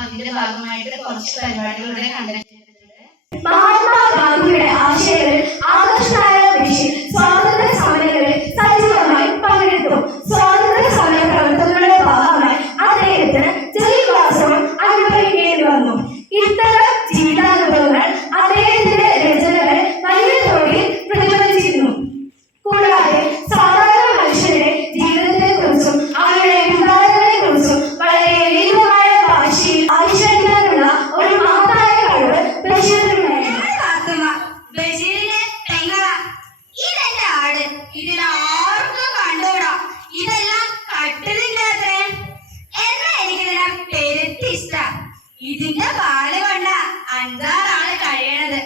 അതിന്റെ ഭാഗമായിട്ട് കുറച്ച് പരിപാടികളുടെ കണ്ടക്ട് ചെയ്തിട്ടുണ്ട്. മഹാത്മാഗാന്ധിയുടെ ആശയങ്ങളിൽ ആകർഷകനായ ഋഷി സ്വാതന്ത്ര്യ സമരങ്ങളിൽ സജീവമായി പങ്കെടുത്തു. സ്വാതന്ത്ര്യ സമര പ്രവർത്തനങ്ങളുടെ ഭാഗമായി അദ്ദേഹത്തിന് ജയിൽവാസവും അനുഭവിക്കേണ്ടി വന്നു. ഇത്തരം ജീവിതാനുഭവങ്ങൾ അദ്ദേഹത്തിന്റെ രചനകൾ വലിയ തോതിൽ പ്രതിഫലിച്ചിരുന്നു. കൂടാതെ സാധാരണ മനുഷ്യരുടെ ജീവിതത്തെ കുറിച്ചും അവരുടെ വികാരങ്ങളെ കുറിച്ചും വളരെ ലളിതമായ ഭാഷയിൽ ആവിഷ്കരിക്കാനുള്ള ഒരു മഹത്തായ കഴിവ് ബഷീറിനുണ്ടായിരുന്നു. ഇതെന്റെ ആട്, ഇതിനാർക്കും കണ്ടൂടാ, ഇതെല്ലാം കട്ടിലില്ലാത്രേ എന്നാ എനിക്കിതിനെ പെരുത്തി ഇഷ്ട. ഇതിന്റെ പാല് കൊണ്ട 5-6 ആള് കഴിയണത്.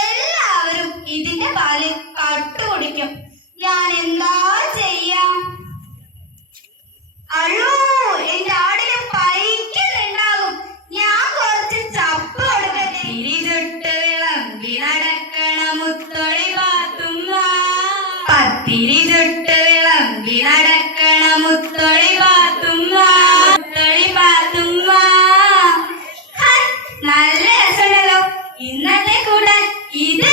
എല്ലാവരും ഇതിന്റെ പാല് കട്ടു കുടിക്കും. ഞാൻ എന്താ ചെയ്യാം? അയ്യോ, എന്റെ ആടിന് പൈക്കുന്നുണ്ടാകും. ഞാൻ കുറച്ച് ചപ്പ് കൊടുക്കട്ടെ. തിരിചുട്ട് വിളമ്പി നടക്കണ മുത്തൊളി പാത്തുമ്മ, പത്തിരി ചുട്ട് വിളമ്പി നടക്കണ മുത്തൊളി പാത്തുമ്മ, മുത്തൊളി പാത്തുമ്മ. നല്ല രസമുണ്ടല്ലോ. ഇന്നത്തെ കൂടെ ഇത്